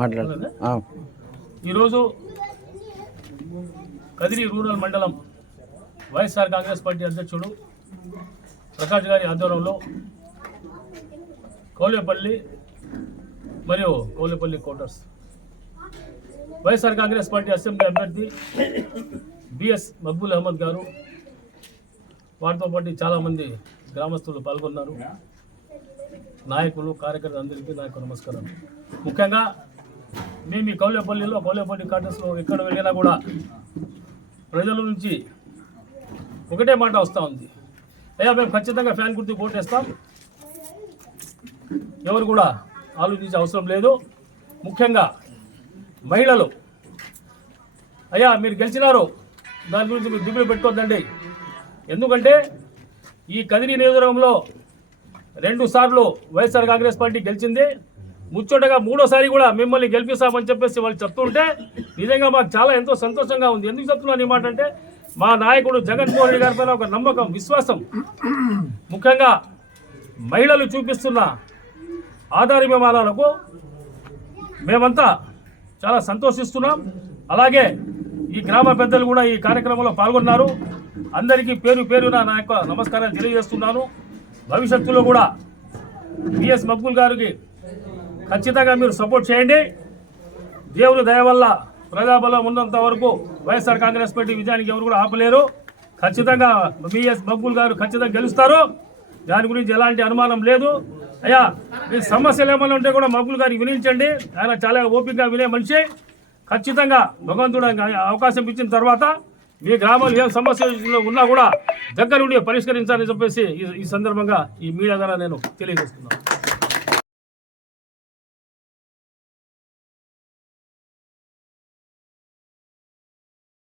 మాట్లాడు. ఈరోజు కదిరి రూరల్ మండలం వైఎస్ఆర్ కాంగ్రెస్ పార్టీ అధ్యక్షుడు ప్రకాష్ గారి ఆధ్వర్యంలో కౌలేపల్లి మరియు Kaulepalli quarters YSR Congress party assembly అభ్యర్థి బిఎస్ మక్బూల్ అహ్మద్ గారు వారితో పాటు చాలామంది గ్రామస్తులు పాల్గొన్నారు. నాయకులు కార్యకర్తలు అందరికీ నాకు నమస్కారం. ముఖ్యంగా మేము ఈ కౌలేపల్లిలో కౌలేపల్లి కాటర్స్లో ఎక్కడ వెళ్ళినా కూడా ప్రజల నుంచి ఒకటే మాట వస్తూ ఉంది. అయ్యా మేము ఖచ్చితంగా ఫ్యాన్ గుర్తు కోటేస్తాం ఎవరు కూడా ఆలోచించే అవసరం లేదు. ముఖ్యంగా మహిళలు. అయ్యా మీరు గెలిచినారు. దాని గురించి మీరు దిగులు పెట్టుకోద్దండి. ఎందుకంటే ఈ కదిరి నియోజకవర్గంలో రెండు సార్లు వైఎస్ఆర్ కాంగ్రెస్ పార్టీ గెలిచింది. ముచ్చటగా మూడోసారి కూడా మిమ్మల్ని గెలిపిస్తామని చెప్పేసి వాళ్ళు చెప్తుంటే నిజంగా మాకు చాలా ఎంతో సంతోషంగా ఉంది. ఎందుకు చెప్తున్నాను ఈ మాట అంటే మా నాయకుడు జగన్మోహన్ రెడ్డి గారి పైన ఒక నమ్మకం విశ్వాసం. ముఖ్యంగా మహిళలు చూపిస్తున్న ఆధారాభిమానాలకు మేమంతా చాలా సంతోషిస్తున్నాం. అలాగే ఈ గ్రామ పెద్దలు కూడా ఈ కార్యక్రమంలో పాల్గొన్నారు. అందరికీ పేరు పేరున నా యొక్క నమస్కారాలు తెలియజేస్తున్నాను. భవిష్యత్తులో కూడా విఎస్ మక్బుల్ గారికి ఖచ్చితంగా మీరు సపోర్ట్ చేయండి. దేవుని దయ వల్ల ప్రజాబలం ఉన్నంత వరకు వైఎస్ఆర్ కాంగ్రెస్ పార్టీ విజయానికి ఎవరు కూడా ఆపలేరు. ఖచ్చితంగా బిఎస్ మక్బుల్ గారు ఖచ్చితంగా గెలుస్తారు. దాని గురించి ఎలాంటి అనుమానం లేదు. అయ్యా మీ సమస్యలు ఏమైనా ఉంటే కూడా మక్బుల్ గారికి వినించండి ఆయన చాలా ఓపికగా వినే మనిషి. ఖచ్చితంగా భగవంతుడు అవకాశం ఇచ్చిన తర్వాత మీ గ్రామాలు ఏ సమస్యలు ఉన్నా కూడా దగ్గరుండి పరిష్కరించాలని చెప్పేసి ఈ- ఈ సందర్భంగా ఈ మీడియా ద్వారా నేను తెలియజేస్తున్నాను.